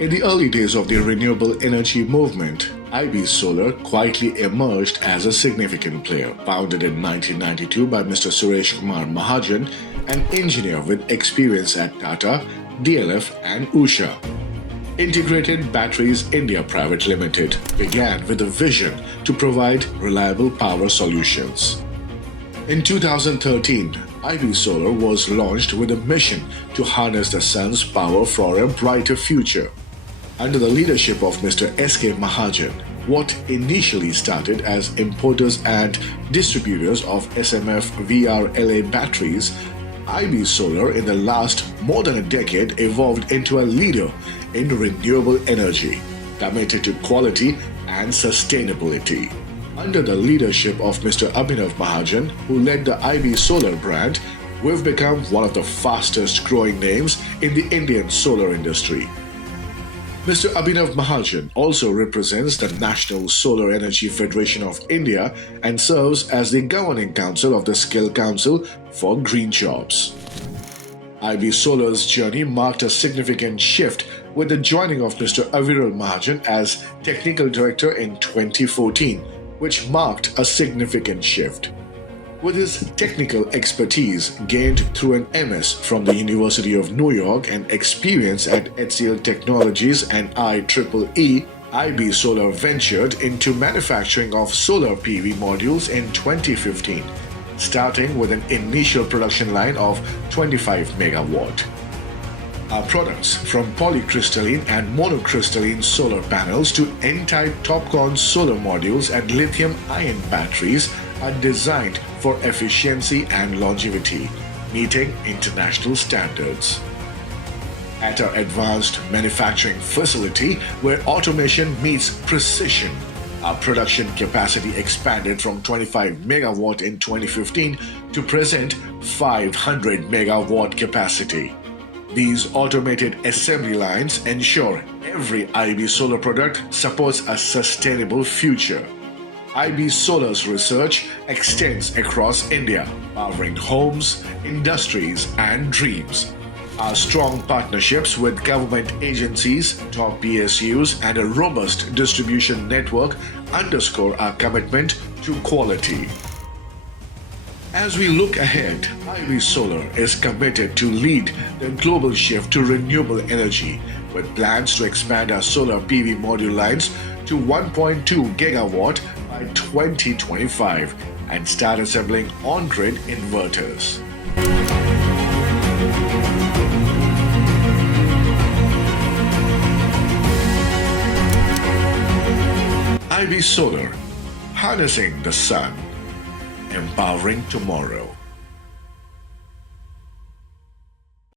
In the early days of the renewable energy movement, IB Solar quietly emerged as a significant player. Founded in 1992 by Mr. Suresh Kumar Mahajan, an engineer with experience at Tata, DLF and Usha. Integrated Batteries India Private Limited began with a vision to provide reliable power solutions. In 2013, IB Solar was launched with a mission to harness the sun's power for a brighter future. Under the leadership of Mr. S.K. Mahajan, what initially started as importers and distributors of SMF VRLA batteries, IB Solar in the last more than a decade evolved into a leader in renewable energy, committed to quality and sustainability. Under the leadership of Mr. Abhinav Mahajan, who led the IB Solar brand, we've become one of the fastest growing names in the Indian solar industry. Mr. Abhinav Mahajan also represents the National Solar Energy Federation of India and serves as the governing council of the Skill Council for Green Jobs. IB Solar's journey marked a significant shift with the joining of Mr. Aviral Mahajan as Technical Director in 2014, which marked a significant shift. With his technical expertise gained through an MS from the University of New York and experience at HCL Technologies and IEEE, IB Solar ventured into manufacturing of solar PV modules in 2015, starting with an initial production line of 25 megawatt. Our products, from polycrystalline and monocrystalline solar panels to N-type TOPCon solar modules and lithium-ion batteries, are designed for efficiency and longevity, meeting international standards. At our advanced manufacturing facility, where automation meets precision, our production capacity expanded from 25 megawatt in 2015 to present 500 megawatt capacity. These automated assembly lines ensure every IB Solar product supports a sustainable future. IB Solar's research extends across India, powering homes, industries, and dreams. Our strong partnerships with government agencies, top PSUs, and a robust distribution network underscore our commitment to quality. As we look ahead, IB Solar is committed to lead the global shift to renewable energy, with plans to expand our solar PV module lines to 1.2 gigawatt by 2025 and start assembling on-grid inverters. IB Solar, harnessing the sun, empowering tomorrow.